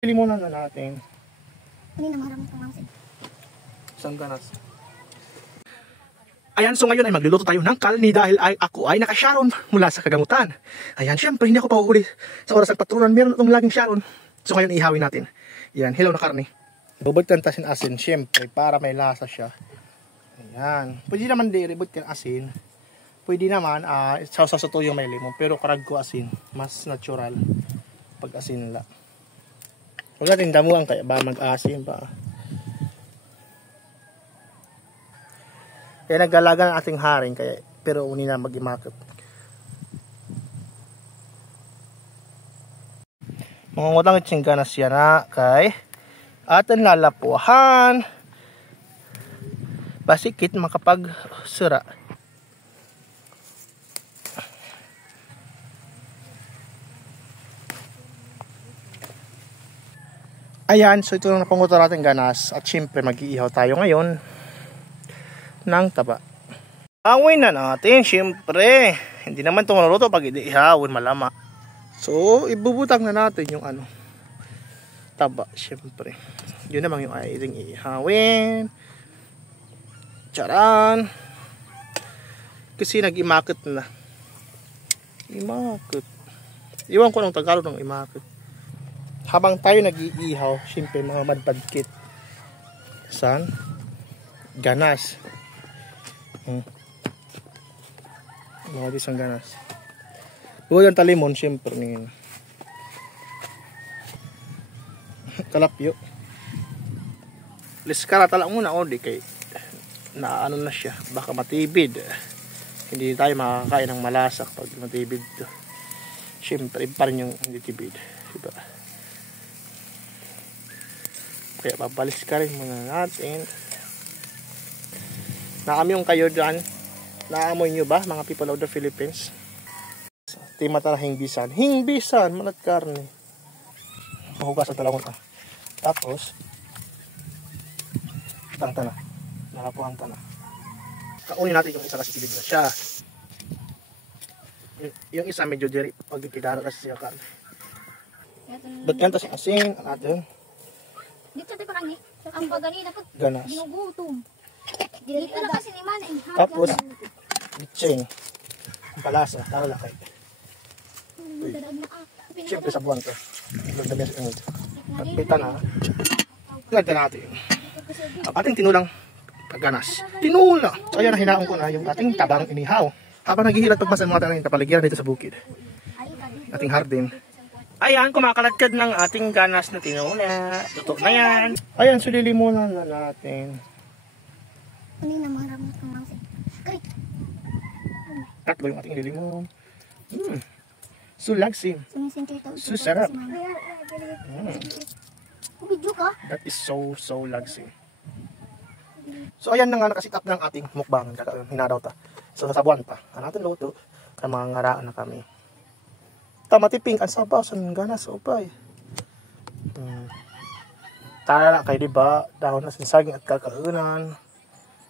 Limunan na natin. Hindi na marami pang mangsit. Isang ganas. Ayan, so ngayon ay magluluto tayo ng kalni dahil ako ay naka-sharon mula sa kagamutan. Ayan, syempre hindi ako pauhuli sa oras ng patrunan. Meron itong laging sharon. So ngayon ihawin natin. Ayan, hilaw na karne. Bubot kan tasin asin, syempre, para may lasa siya. Ayan. Pwede naman di-ribot kan asin. Pwede naman, sausaw sa tuyong may limon. Pero karag ko asin. Mas natural pag asin la. Huwag natin damuhan kaya ba mag-asin pa. Kaya naggalaga ng ating haring kaya, pero uni na mag-imakot. Mga ngutang itsingga na siya na kay atin lalapuhan basikit makapagsura. Ayan, so ito na napanguto natin ganas at syempre mag-iihaw tayo ngayon ng taba. Awin na natin, syempre. Hindi naman itong naluto pag i-ihawin malama. So, ibubutang na natin yung taba, syempre. Yun naman yung ating ihawin. Charan. Kasi nag-imakit na. Imakit. Iwan ko ng Tagalog ng imakit. Habang tayo nag-iihaw, syempre mga madpadkit. San? Ganas. Mga isang ganas. Huwag ang talimon, syempre ningin. Kalapyo. Liskara tala muna o di kay naano na siya. Baka matibid. Hindi tayo makakain ng malasak pag matibid to. Syempre, iba rin yung hindi tibid. Diba? Kaya babalis ka rin muna natin. Naamoy yung kayo dyan. Naamoy nyo ba mga people of the Philippines? Timata na hingbisan. Hingbisan! Malat karne. Mahugas ang talakot. Tapos tangta na. Nalapuhan ta na. Kaunin natin yung isa kasi silid na siya. Yung isa medyo diri. Pag ipidara kasi siya karne. Bagyan ta si asin. Ang atin. Dito tayo parang ang paganina po. Ganas. Ginugutom. Dito na kasi ni Manay. Tapos bitching. Ang palasa. Tara lakay. Siyempre sa buwan to. Lagdabi sa inyo. Pagpita na. Lagda natin. Ang ating tinulang ganas. Tinula. So ayan, hinaon ko na yung ating tabang inihaw. Habang naghihilat pagmasa ng mga tanong kapaligiran dito sa bukid. Ating hardin. Ayan, kumakaladkad ng ating ganas na tinula. Tutok na yan. Ayan, sulilimunan na natin. Hindi na marami pang mangsit. Krik. Tatlo yung ating lilimon. Sulagsim. Susarap. Video ka? That is so lagsim. So ayan na nga nakasit up ng ating mukbang. Hinadaw ta. So sa buwan pa. Natin luto. Kaya mga ngaraan na kami. Tamatiping ang sabaw sa ganas upay. Tara na kayo diba? Dahon na sinsaging at kakaunan.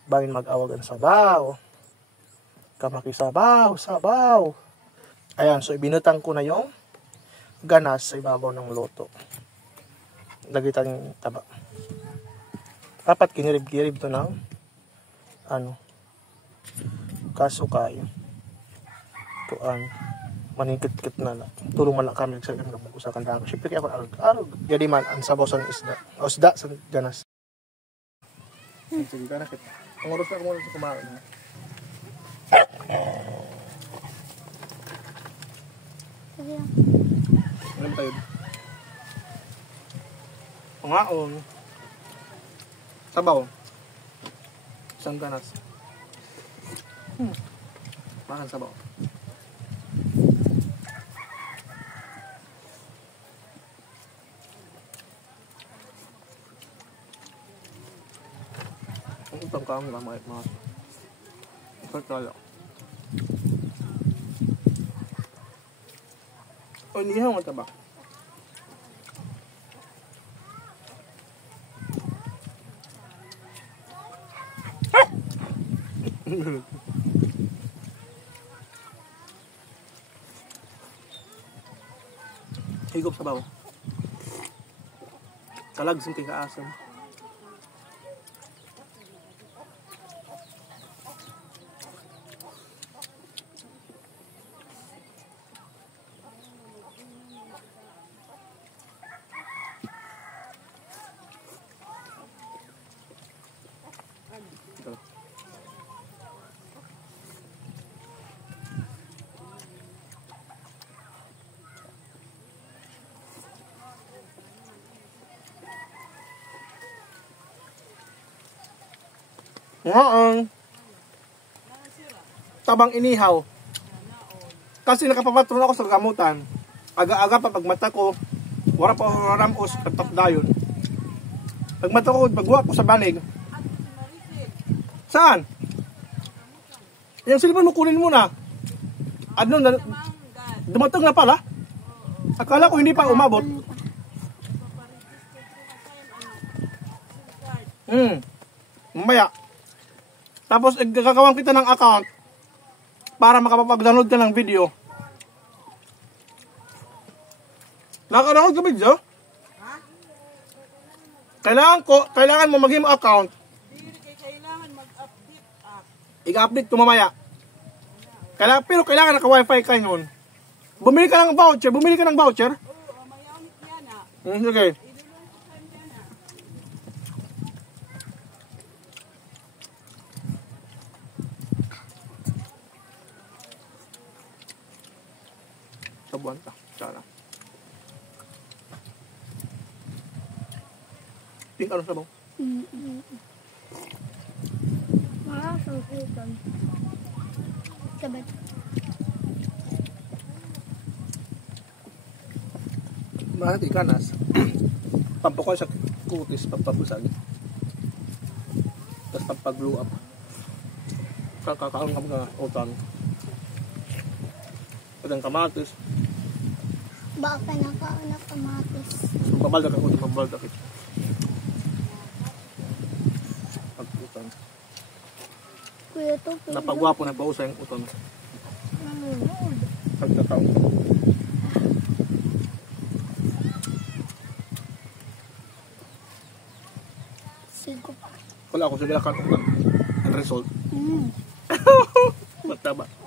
Bangin mag-awag ang sabaw. Kamakisabaw, sabaw. Ayan, so ibinutang ko na yung ganas sa ibabaw ng luto. Lagay tayong taba. Dapat kinirib-kirib to ng kasukay. Tuan. Maningkit-kit na lang. Tulong man lang kami nagsagang ng mag-usakan lang. Siyempre kaya ako arog. Jadi man, ang sabaw sa isda. O isda sa ganas. Sige ka na kita. Ang oras na ako muna sa kumain. Ano ba tayo? Pangaon. Sabaw. Isang ganas. Makan sabaw. Ang utang ka ang mga pagkala. O, hindi mo ito ba? Higop sa bawah. Kalagsim kay kaasam. Ito. Ngaon. Tabang inihaw. Kasi nakapapatron ako sa gamutan. Aga-aga pa pagmata ko, wala pa ramos katok dayon. Pagmata ko, pagwa ko sa banig. Saan? Yung cellphone mo kunin mo na. Ano na? Dumatog na pala? Akala ko hindi pa umabot. Mamaya. Tapos gagawin kita ng account para makapag-download ka ng video. Naka-download ka video? Kailangan mo mag-game account. Kailangan mag-update. I-update ko mamaya. Pero kailangan naka-wifi ka nun. Bumili ka ng voucher. Oo, mayamit yan Okay. Sabuan ka. Sana. Pink ano sabaw? Malasang uton. Sabad. Mahal ikanas. Pampukol sa kutis, pampabusag. Tapos pampag-blow up. Kakakaon ka mga utang. Padang kamatis. Baka nakaunap kamatis. Pabalda ka utang, pabalda ka. Pag-utang. Kuya to, pwede. Napagwapo na pausa yung utang. Nanonood. Pagkakaon. Sigo pa. Wala ako sa galakan utang. Ang result. Mm. Mataba.